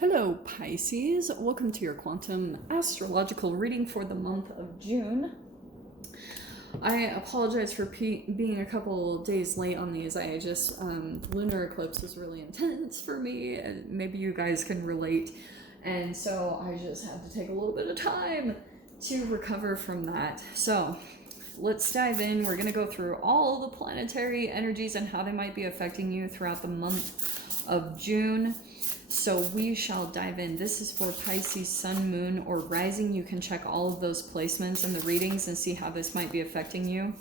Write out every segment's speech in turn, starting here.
Hello Pisces, welcome to your quantum astrological reading for the month of June. I apologize for being a couple days late on these. I just, lunar eclipse was really intense for me, and maybe you guys can relate. And so I just had to take a little bit of time to recover from that. So let's dive in. We're going to go through all the planetary energies and how they might be affecting you throughout the month of June. So we shall dive in. This is for Pisces, Sun, Moon, or Rising. You can check all of those placements in the readings and see how this might be affecting you.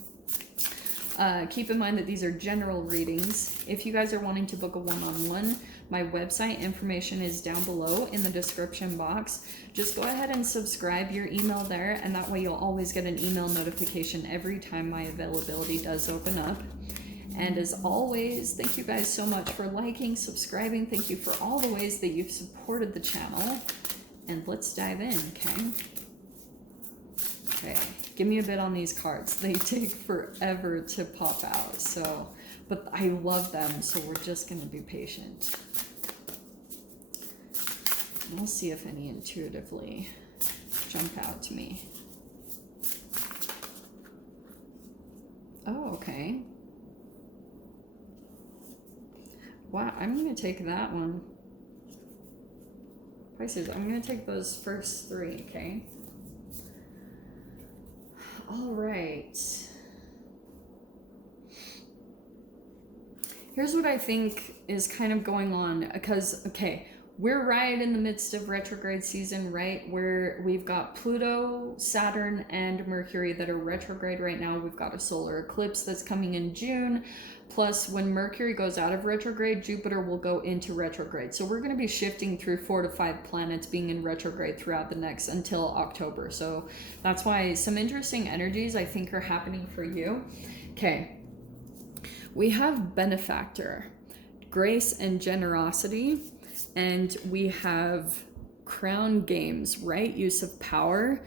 Keep in mind that these are general readings. If you guys are wanting to book a one-on-one, my website information is down below in the description box. Just go ahead and subscribe your email there, and that way you'll always get an email notification every time my availability does open up. And as always, thank you guys so much for liking, subscribing. Thank you for all the ways that you've supported the channel. And let's dive in, okay? Okay, give me a bit on these cards. They take forever to pop out, so, but I love them, so we're just gonna be patient. And we'll see if any intuitively jump out to me. Oh, okay. Wow, I'm going to take that one. Pisces, I'm going to take those first three, okay? All right. Here's what I think is kind of going on, because, okay, we're right in the midst of retrograde season, right? Where we've got Pluto, Saturn, and Mercury that are retrograde right now. We've got a solar eclipse that's coming in June. Plus, when Mercury goes out of retrograde, Jupiter will go into retrograde. So we're going to be shifting through 4 to 5 planets being in retrograde throughout the next until October. So that's why some interesting energies I think are happening for you. Okay. We have benefactor, grace and generosity, and we have crown games, right? Use of power,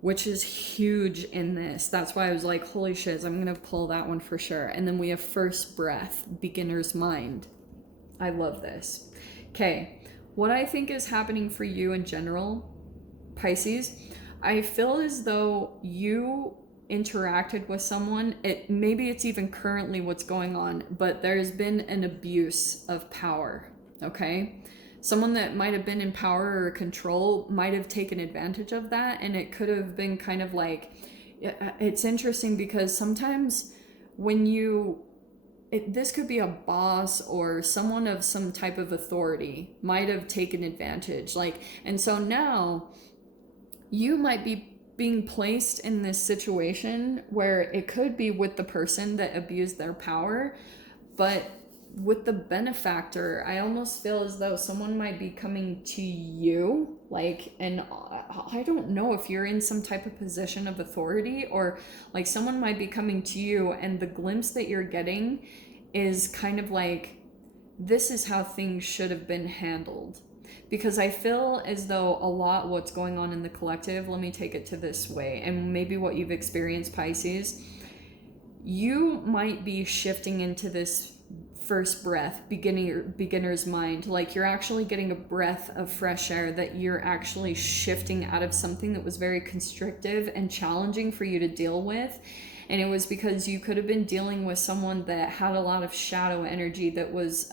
which is huge in this. That's why I was like, holy shit, I'm gonna pull that one for sure. And then we have first breath, beginner's mind. I love this. Okay, what I think is happening for you in general, Pisces, I feel as though you interacted with someone, maybe it's even currently what's going on, but there's been an abuse of power, okay? Someone that might have been in power or control might have taken advantage of that, and it could have been kind of like, it's interesting because sometimes when this could be a boss or someone of some type of authority might have taken advantage, and so now you might be being placed in this situation where it could be with the person that abused their power, but with the benefactor, I almost feel as though someone might be coming to you, and I don't know if you're in some type of position of authority, or like someone might be coming to you, and the glimpse that you're getting is kind of like, this is how things should have been handled. Because I feel as though a lot what's going on in the collective, let me take it to this way, and maybe what you've experienced, Pisces, you might be shifting into this first breath, beginner's mind, like you're actually getting a breath of fresh air, that you're actually shifting out of something that was very constrictive and challenging for you to deal with. And it was because you could have been dealing with someone that had a lot of shadow energy, that was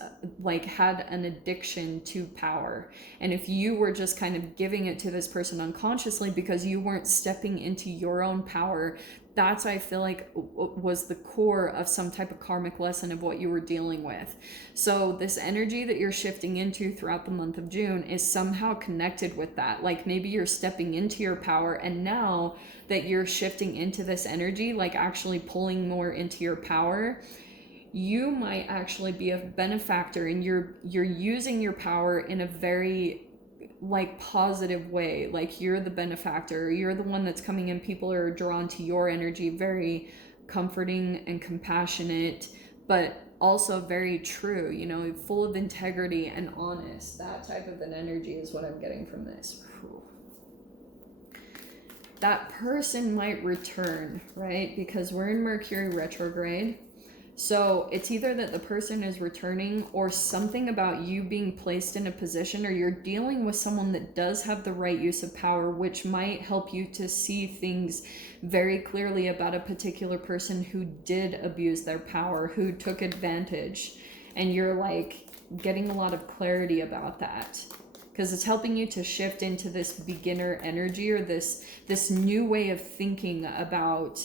had an addiction to power. And if you were just kind of giving it to this person unconsciously because you weren't stepping into your own power, that's, I feel like, was the core of some type of karmic lesson of what you were dealing with. So this energy that you're shifting into throughout the month of June is somehow connected with that. Like maybe you're stepping into your power, and now that you're shifting into this energy, like actually pulling more into your power, you might actually be a benefactor, and you're using your power in a very positive way. Like you're the benefactor, you're the one that's coming in, people are drawn to your energy, very comforting and compassionate, but also very true, full of integrity and honest. That type of an energy is what I'm getting from this. Whew. That person might return, right? Because we're in Mercury retrograde. So it's either that the person is returning or something about you being placed in a position, or you're dealing with someone that does have the right use of power, which might help you to see things very clearly about a particular person who did abuse their power, who took advantage. And you're like getting a lot of clarity about that, because it's helping you to shift into this beginner energy, or this new way of thinking about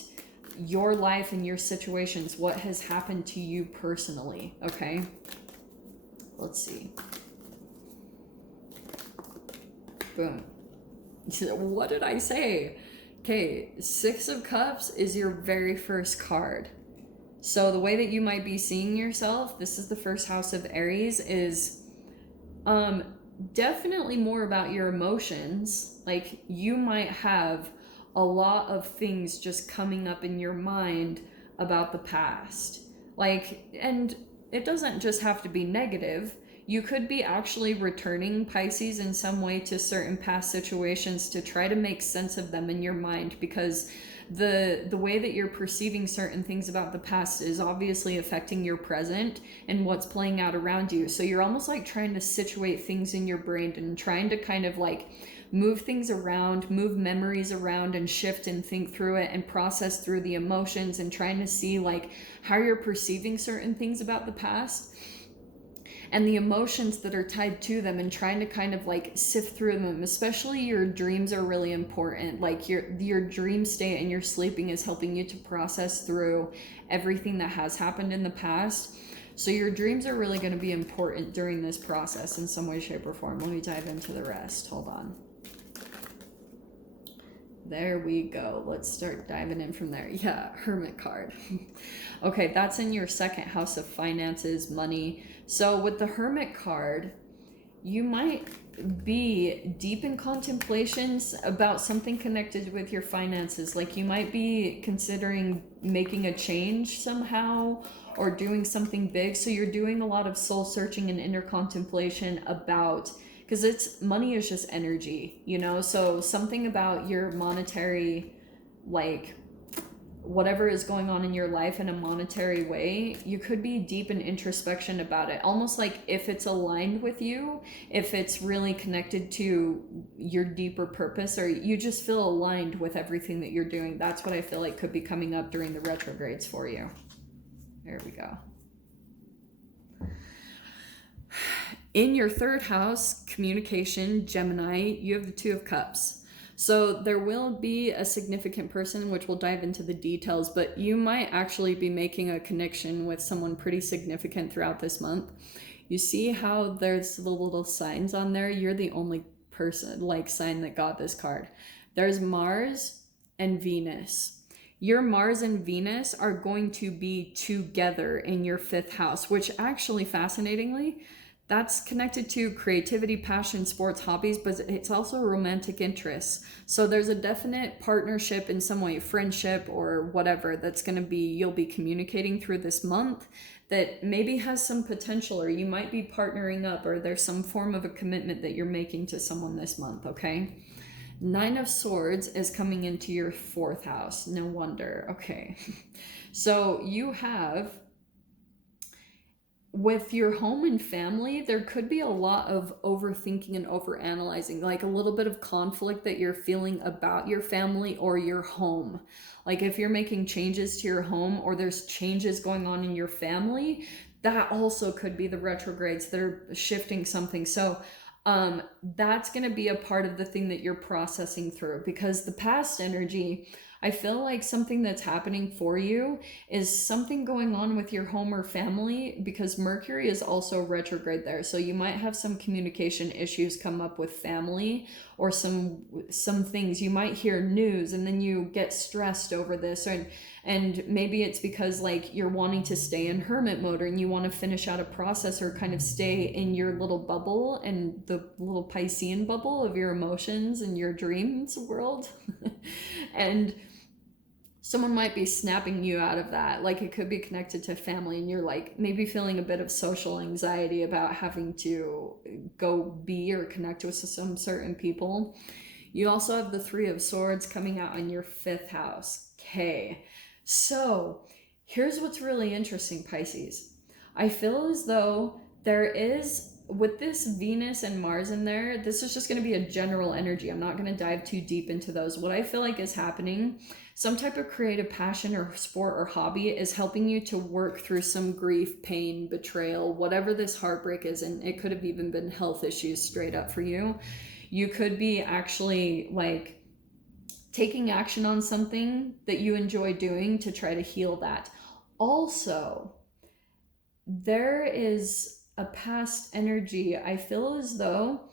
your life and your situations, what has happened to you personally. Okay, let's see. Boom. What did I say? Okay, Six of Cups is your very first card. So the way that you might be seeing yourself, this is the first house of Aries, is definitely more about your emotions. Like, you might have a lot of things just coming up in your mind about the past. Like, and it doesn't just have to be negative. You could be actually returning, Pisces, in some way to certain past situations to try to make sense of them in your mind, because the way that you're perceiving certain things about the past is obviously affecting your present and what's playing out around you. So you're almost like trying to situate things in your brain and trying to kind of like move things around, move memories around, and shift and think through it and process through the emotions, and trying to see like how you're perceiving certain things about the past and the emotions that are tied to them, and trying to kind of like sift through them. Especially your dreams are really important. Like your dream state and your sleeping is helping you to process through everything that has happened in the past. So your dreams are really going to be important during this process in some way, shape, or form. Let me dive into the rest. Hold on. There we go. Let's start diving in from there. Yeah, Hermit card. Okay, that's in your second house of finances, money. So with the Hermit card, you might be deep in contemplations about something connected with your finances. Like, you might be considering making a change somehow or doing something big. So you're doing a lot of soul searching and inner contemplation about, because it's money is just energy, you know? So something about your monetary, like whatever is going on in your life in a monetary way, you could be deep in introspection about it. Almost like if it's aligned with you, if it's really connected to your deeper purpose, or you just feel aligned with everything that you're doing. That's what I feel like could be coming up during the retrogrades for you. There we go. In your third house, communication, Gemini, you have the Two of Cups. So there will be a significant person, which we'll dive into the details, but you might actually be making a connection with someone pretty significant throughout this month. You see how there's the little signs on there? You're the only person, like, sign that got this card. There's Mars and Venus. Your Mars and Venus are going to be together in your fifth house, which actually, fascinatingly, that's connected to creativity, passion, sports, hobbies, but it's also romantic interests. So there's a definite partnership in some way, friendship or whatever, that's going to be, you'll be communicating through this month that maybe has some potential, or you might be partnering up, or there's some form of a commitment that you're making to someone this month, okay? Nine of Swords is coming into your fourth house. No wonder. Okay. So you have, with your home and family, there could be a lot of overthinking and overanalyzing, like a little bit of conflict that you're feeling about your family or your home. Like if you're making changes to your home, or there's changes going on in your family, that also could be the retrogrades that are shifting something. So that's going to be a part of the thing that you're processing through, because the past energy, I feel like something that's happening for you is something going on with your home or family, because Mercury is also retrograde there. So you might have some communication issues come up with family, or some things. You might hear news and then you get stressed over this, and maybe it's because like you're wanting to stay in hermit mode, and you want to finish out a process, or kind of stay in your little bubble, and the little Piscean bubble of your emotions and your dreams world. And someone might be snapping you out of that. Like it could be connected to family, and you're like maybe feeling a bit of social anxiety about having to go be or connect with some certain people. You also have the Three of Swords coming out on your fifth house. Okay. So Here's what's really interesting, Pisces. I feel as though there is, with this Venus and Mars in there, this is just going to be a general energy. I'm not going to dive too deep into those. What I feel like is happening, some type of creative passion or sport or hobby is helping you to work through some grief, pain, betrayal, whatever this heartbreak is. And it could have even been health issues straight up for you. You could be actually like taking action on something that you enjoy doing to try to heal that. Also, there is a past energy. I feel as though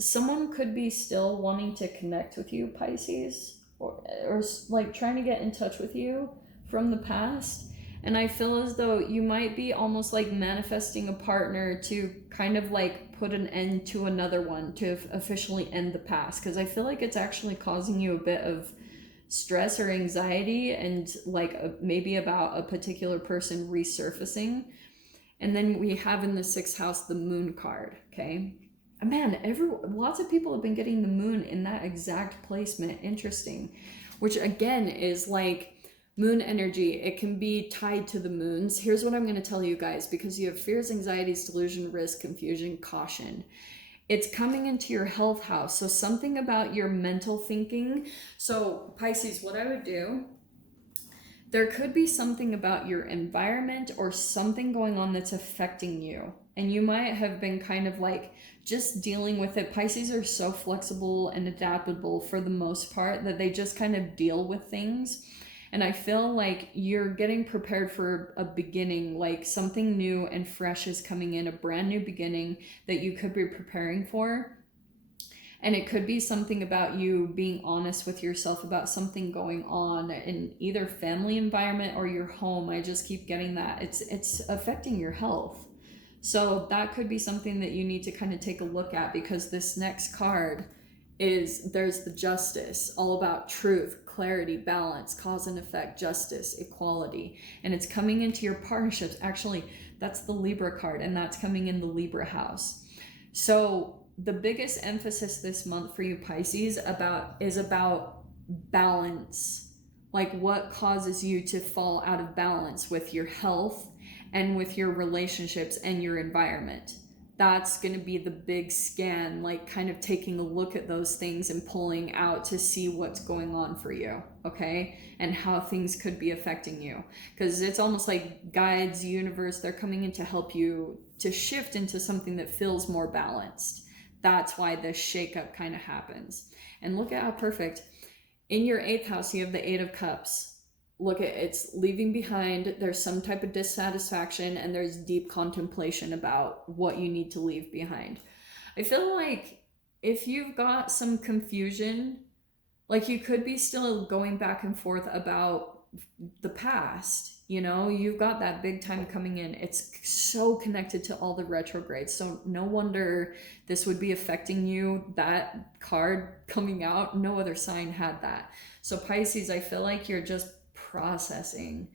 someone could be still wanting to connect with you, Pisces, or like trying to get in touch with you from the past. And I feel as though you might be almost like manifesting a partner to kind of like put an end to another one, to officially end the past. Because I feel like it's actually causing you a bit of stress or anxiety, and like maybe about a particular person resurfacing. And then we have in the 6th house the moon card, okay? Man, lots of people have been getting the moon in that exact placement. Interesting. Which again is like moon energy. It can be tied to the moons. Here's what I'm going to tell you guys, because you have fears, anxieties, delusion, risk, confusion, caution. It's coming into your health house. So something about your mental thinking. So Pisces, what I would do, there could be something about your environment or something going on that's affecting you. And you might have been kind of like just dealing with it. Pisces are so flexible and adaptable for the most part that they just kind of deal with things. And I feel like you're getting prepared for a beginning, like something new and fresh is coming in, a brand new beginning that you could be preparing for. And it could be something about you being honest with yourself about something going on in either family environment or your home. I just keep getting that. It's affecting your health. So that could be something that you need to kind of take a look at, because this next card there's the Justice, all about truth, clarity, balance, cause and effect, justice, equality. And it's coming into your partnerships. Actually, that's the Libra card, and that's coming in the Libra house. So the biggest emphasis this month for you, Pisces, is about balance. Like what causes you to fall out of balance with your health and with your relationships and your environment. That's going to be the big scan, like kind of taking a look at those things and pulling out to see what's going on for you, okay? And how things could be affecting you. Because it's almost like guides, universe, they're coming in to help you to shift into something that feels more balanced. That's why this shakeup kind of happens. And look at how perfect. In your 8th house, you have the 8 of Cups. Look at it's leaving behind. There's some type of dissatisfaction, and there's deep contemplation about what you need to leave behind. I feel like if you've got some confusion, like you could be still going back and forth about the past, you know, you've got that big time coming in. It's so connected to all the retrogrades. So no wonder this would be affecting you. That card coming out, no other sign had that. So Pisces, I feel like you're just processing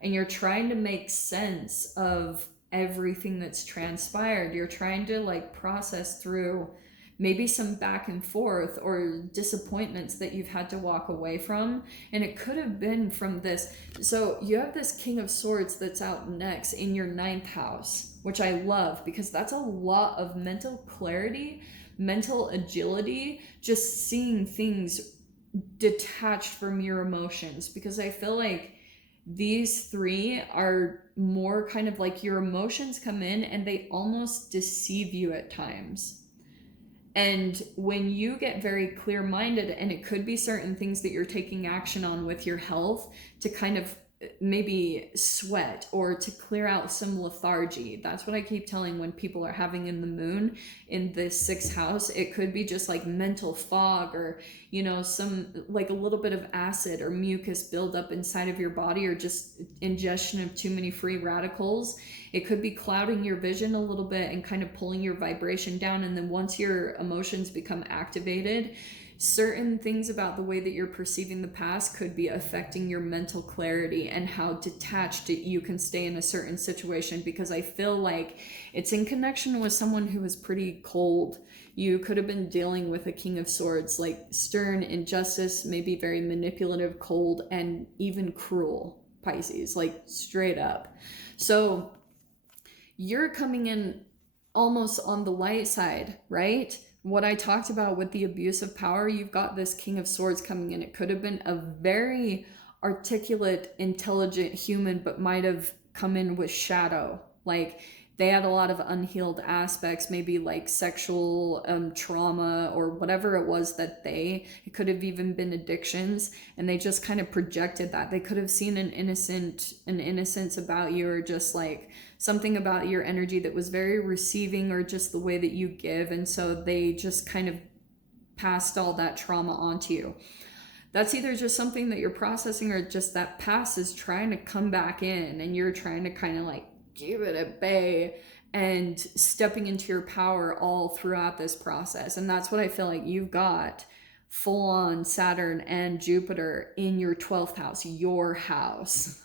and you're trying to make sense of everything that's transpired. You're trying to like process through maybe some back and forth or disappointments that you've had to walk away from. And it could have been from this. So you have this King of Swords that's out next in your 9th house, which I love because that's a lot of mental clarity, mental agility, just seeing things detached from your emotions. Because I feel like these 3 are more kind of like your emotions come in and they almost deceive you at times. And when you get very clear-minded, and it could be certain things that you're taking action on with your health to kind of maybe sweat or to clear out some lethargy. That's what I keep telling when people are having in the moon in the 6th house. It could be just like mental fog, or, you know, some like a little bit of acid or mucus buildup inside of your body, or just ingestion of too many free radicals. It could be clouding your vision a little bit and kind of pulling your vibration down. And then once your emotions become activated, certain things about the way that you're perceiving the past could be affecting your mental clarity and how detached you can stay in a certain situation. Because I feel like it's in connection with someone who is pretty cold. You could have been dealing with a King of Swords, like stern, injustice, maybe very manipulative, cold, and even cruel. Pisces, like straight up. So you're coming in almost on the light side, right? What I talked about with the abuse of power, you've got this King of Swords coming in. It could have been a very articulate, intelligent human, but might have come in with shadow. Like they had a lot of unhealed aspects, maybe like sexual trauma or whatever it was that it could have even been addictions, and they just kind of projected that. They could have seen an innocence about you, or just like something about your energy that was very receiving, or just the way that you give, and so they just kind of passed all that trauma onto you. That's either just something that you're processing, or just that past is trying to come back in and you're trying to kind of like give it at bay and stepping into your power all throughout this process. And that's what I feel like you've got full on Saturn and Jupiter in your 12th house, your house,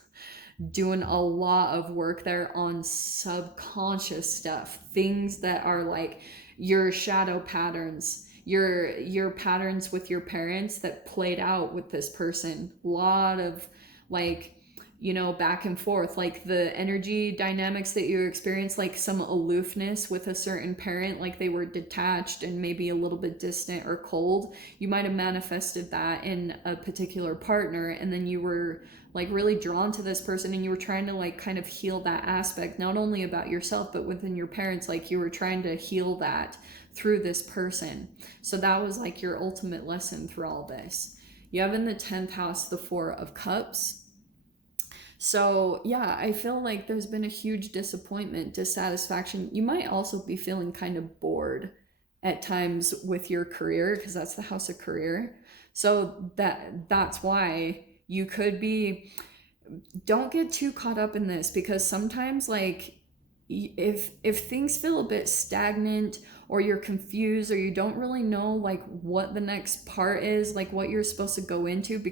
doing a lot of work there on subconscious stuff, things that are like your shadow patterns, your patterns with your parents that played out with this person. A lot of like, you know, back and forth, like the energy dynamics that you experience, like some aloofness with a certain parent, like they were detached and maybe a little bit distant or cold. You might have manifested that in a particular partner, and then you were like really drawn to this person, and you were trying to like kind of heal that aspect, not only about yourself, but within your parents. Like you were trying to heal that through this person. So that was like your ultimate lesson through all this. You have in the 10th house the 4 of Cups. So yeah, I feel like there's been a huge disappointment, dissatisfaction. You might also be feeling kind of bored at times with your career, because that's the house of career. So that's why you could be, don't get too caught up in this, because sometimes like if things feel a bit stagnant, or you're confused, or you don't really know like what the next part is, like what you're supposed to go into,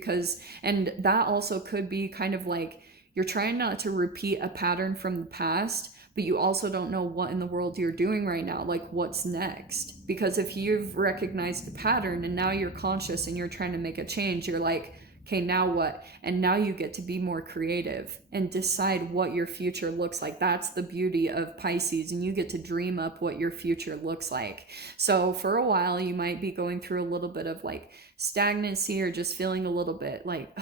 and that also could be kind of like you're trying not to repeat a pattern from the past, but you also don't know what in the world you're doing right now, like what's next. Because if you've recognized the pattern and now you're conscious and you're trying to make a change, you're like, okay, now what? And now you get to be more creative and decide what your future looks like. That's the beauty of Pisces, and you get to dream up what your future looks like. So for a while, you might be going through a little bit of like stagnancy, or just feeling a little bit like,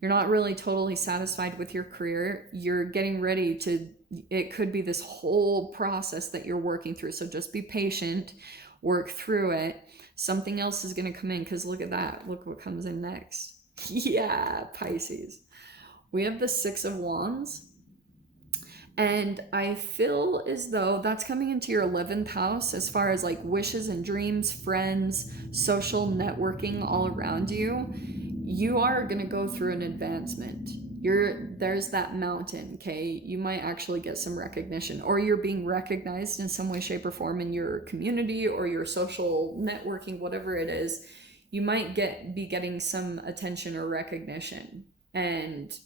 you're not really totally satisfied with your career. You're getting ready to, it could be this whole process that you're working through. So just be patient, work through it. Something else is going to come in, because look at that. Look what comes in next. Yeah, Pisces. We have the 6 of Wands. And I feel as though that's coming into your 11th house, as far as like wishes and dreams, friends, social networking all around you. You are going to go through an advancement. There's that mountain, okay? You might actually get some recognition, or you're being recognized in some way, shape, or form in your community or your social networking, whatever it is. You might be getting some attention or recognition, and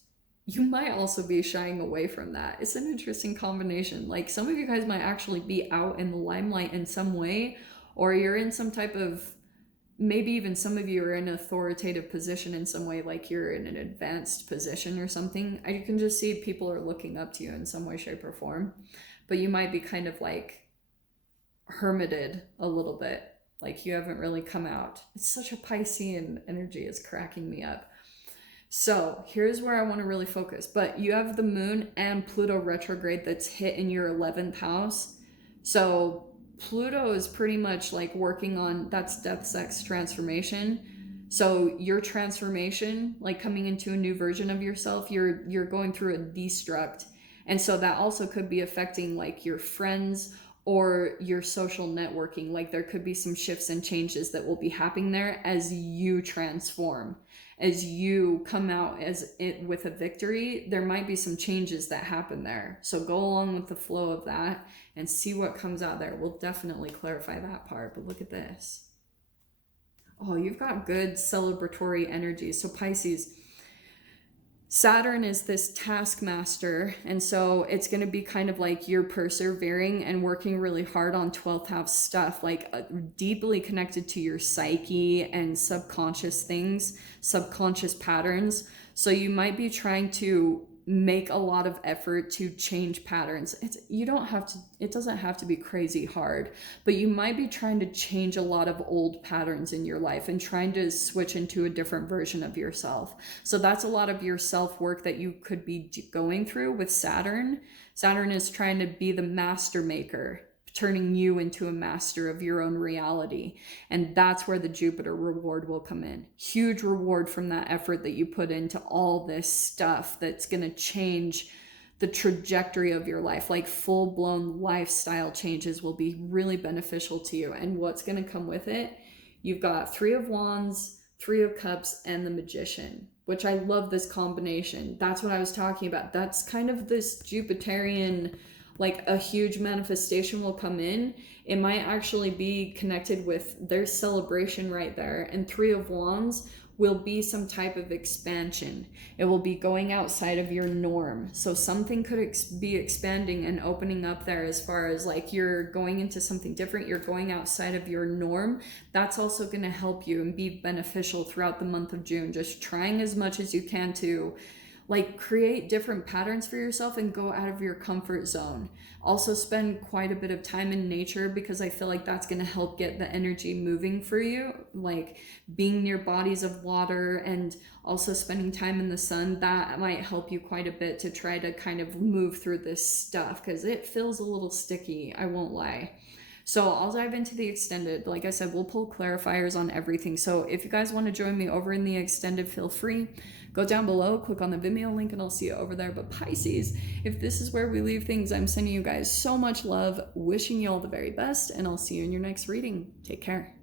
you might also be shying away from that. It's an interesting combination. Like some of you guys might actually be out in the limelight in some way, or you're in some type of, maybe even some of you are in an authoritative position in some way, like you're in an advanced position or something. You can just see people are looking up to you in some way, shape, or form. But you might be kind of like hermited a little bit, like you haven't really come out. It's such a Piscean energy, it's cracking me up. So here's where I want to really focus. But you have the moon and Pluto retrograde that's hit in your 11th house. So Pluto is pretty much like working on, that's death, sex, transformation. So your transformation, like coming into a new version of yourself, you're going through a destruct. And so that also could be affecting like your friends or your social networking. Like there could be some shifts and changes that will be happening there as you transform. As you come out with a victory, there might be some changes that happen there. So go along with the flow of that and see what comes out there. We'll definitely clarify that part, but look at this. Oh, you've got good celebratory energy. So Pisces, Saturn is this taskmaster, and so it's going to be kind of like you're persevering and working really hard on 12th house stuff, like deeply connected to your psyche and subconscious things, subconscious patterns. So you might be trying to make a lot of effort to change patterns. It doesn't have to be crazy hard, but you might be trying to change a lot of old patterns in your life and trying to switch into a different version of yourself. So that's a lot of your self-work that you could be going through with Saturn. Saturn is trying to be the master maker, turning you into a master of your own reality. And that's where the Jupiter reward will come in. Huge reward from that effort that you put into all this stuff that's going to change the trajectory of your life. Like full-blown lifestyle changes will be really beneficial to you. And what's going to come with it? You've got 3 of Wands, 3 of Cups, and the Magician, which I love this combination. That's what I was talking about. That's kind of this Jupiterian, like a huge manifestation will come in. It might actually be connected with their celebration right there. And 3 of Wands will be some type of expansion. It will be going outside of your norm. So something could be expanding and opening up there, as far as like you're going into something different, you're going outside of your norm. That's also going to help you and be beneficial throughout the month of June. Just trying as much as you can to like create different patterns for yourself and go out of your comfort zone. Also spend quite a bit of time in nature, because I feel like that's going to help get the energy moving for you. Like being near bodies of water and also spending time in the sun, that might help you quite a bit to try to kind of move through this stuff, because it feels a little sticky, I won't lie. So I'll dive into the extended. Like I said, we'll pull clarifiers on everything. So if you guys want to join me over in the extended, feel free. Go down below, click on the Vimeo link, and I'll see you over there. But Pisces, if this is where we leave things, I'm sending you guys so much love, wishing you all the very best, and I'll see you in your next reading. Take care.